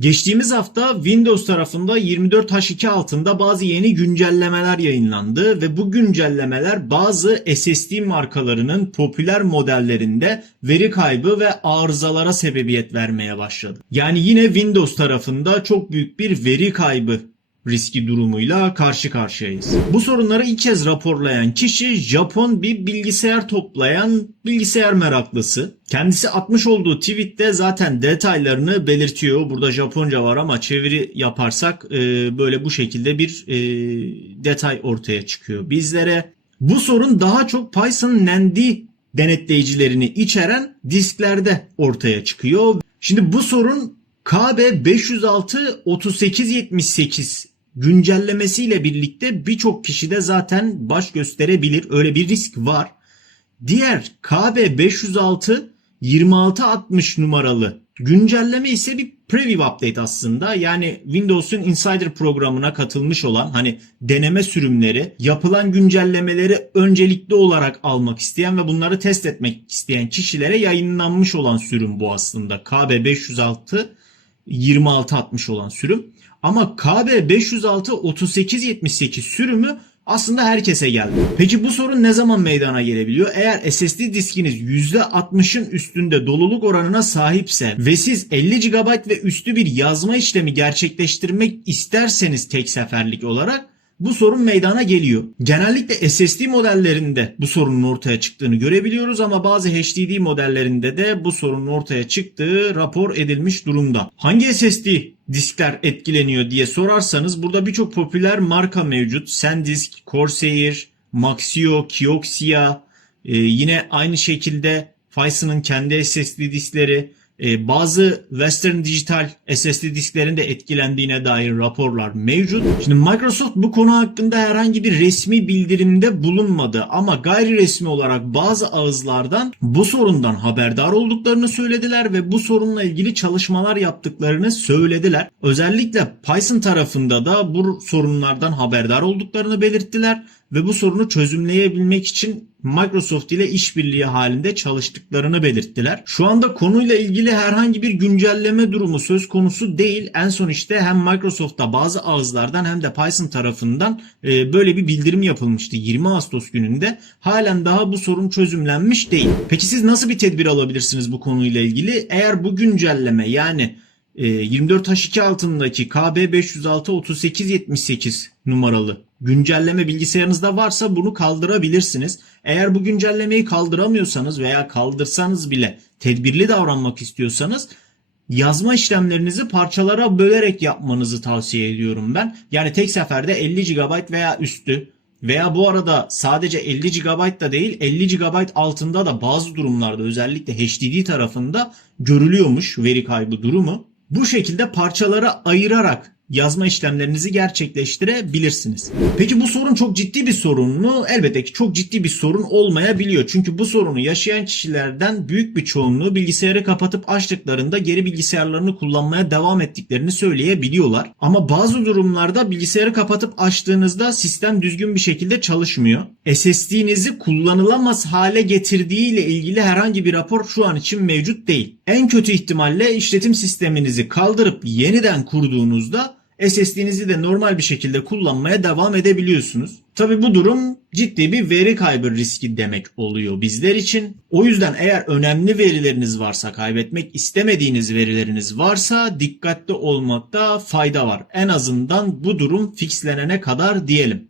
Geçtiğimiz hafta Windows tarafında 24H2 altında bazı yeni güncellemeler yayınlandı ve bu güncellemeler bazı SSD markalarının popüler modellerinde veri kaybı ve arızalara sebebiyet vermeye başladı. Yani yine Windows tarafında çok büyük bir veri kaybı riski durumuyla karşı karşıyayız. Bu sorunları ilk kez raporlayan kişi Japon bir bilgisayar toplayan bilgisayar meraklısı. Kendisi atmış olduğu tweette zaten detaylarını belirtiyor. Burada Japonca var ama çeviri yaparsak e, böyle bu şekilde bir e, detay ortaya çıkıyor bizlere. Bu sorun daha çok Python NAND denetleyicilerini içeren disklerde ortaya çıkıyor. Şimdi bu sorun KB 506 3878 güncellemesiyle birlikte birçok kişide zaten baş gösterebilir. Öyle bir risk var. Diğer KB 506 2660 numaralı güncelleme ise bir preview update aslında. Yani Windows'un Insider programına katılmış olan hani deneme sürümleri, yapılan güncellemeleri öncelikli olarak almak isteyen ve bunları test etmek isteyen kişilere yayınlanmış olan sürüm bu aslında. KB 506 2660 olan sürüm. Ama KB 506 3878 sürümü aslında herkese geldi. Peki bu sorun ne zaman meydana gelebiliyor? Eğer SSD diskiniz %60'ın üstünde doluluk oranına sahipse ve siz 50 GB ve üstü bir yazma işlemi gerçekleştirmek isterseniz tek seferlik olarak bu sorun meydana geliyor. Genellikle SSD modellerinde bu sorunun ortaya çıktığını görebiliyoruz ama bazı HDD modellerinde de bu sorunun ortaya çıktığı rapor edilmiş durumda. Hangi SSD diskler etkileniyor diye sorarsanız burada birçok popüler marka mevcut. SanDisk, Corsair, Maxio, Kioxia, ee, yine aynı şekilde Phison'ın kendi SSD diskleri, e, bazı Western Digital SSD disklerinde etkilendiğine dair raporlar mevcut. Şimdi Microsoft bu konu hakkında herhangi bir resmi bildirimde bulunmadı ama gayri resmi olarak bazı ağızlardan bu sorundan haberdar olduklarını söylediler ve bu sorunla ilgili çalışmalar yaptıklarını söylediler. Özellikle Python tarafında da bu sorunlardan haberdar olduklarını belirttiler ve bu sorunu çözümleyebilmek için Microsoft ile işbirliği halinde çalıştıklarını belirttiler. Şu anda konuyla ilgili herhangi bir güncelleme durumu söz konusu değil. En son işte hem Microsoft'ta bazı ağızlardan hem de Python tarafından e, böyle bir bildirim yapılmıştı 20 Ağustos gününde. Halen daha bu sorun çözümlenmiş değil. Peki siz nasıl bir tedbir alabilirsiniz bu konuyla ilgili? Eğer bu güncelleme yani 24H2 altındaki KB 506 3878 numaralı güncelleme bilgisayarınızda varsa bunu kaldırabilirsiniz. Eğer bu güncellemeyi kaldıramıyorsanız veya kaldırsanız bile tedbirli davranmak istiyorsanız yazma işlemlerinizi parçalara bölerek yapmanızı tavsiye ediyorum ben. Yani tek seferde 50 GB veya üstü veya bu arada sadece 50 GB da değil 50 GB altında da bazı durumlarda özellikle HDD tarafında görülüyormuş veri kaybı durumu. Bu şekilde parçalara ayırarak yazma işlemlerinizi gerçekleştirebilirsiniz. Peki bu sorun çok ciddi bir sorun mu? Elbette ki çok ciddi bir sorun olmayabiliyor. Çünkü bu sorunu yaşayan kişilerden büyük bir çoğunluğu bilgisayarı kapatıp açtıklarında geri bilgisayarlarını kullanmaya devam ettiklerini söyleyebiliyorlar. Ama bazı durumlarda bilgisayarı kapatıp açtığınızda sistem düzgün bir şekilde çalışmıyor. SSD'nizi kullanılamaz hale getirdiği ile ilgili herhangi bir rapor şu an için mevcut değil. En kötü ihtimalle işletim sisteminizi kaldırıp yeniden kurduğunuzda SSD'nizi de normal bir şekilde kullanmaya devam edebiliyorsunuz. Tabi bu durum ciddi bir veri kaybı riski demek oluyor bizler için. O yüzden eğer önemli verileriniz varsa, kaybetmek istemediğiniz verileriniz varsa dikkatli olmakta fayda var. En azından bu durum fixlenene kadar diyelim.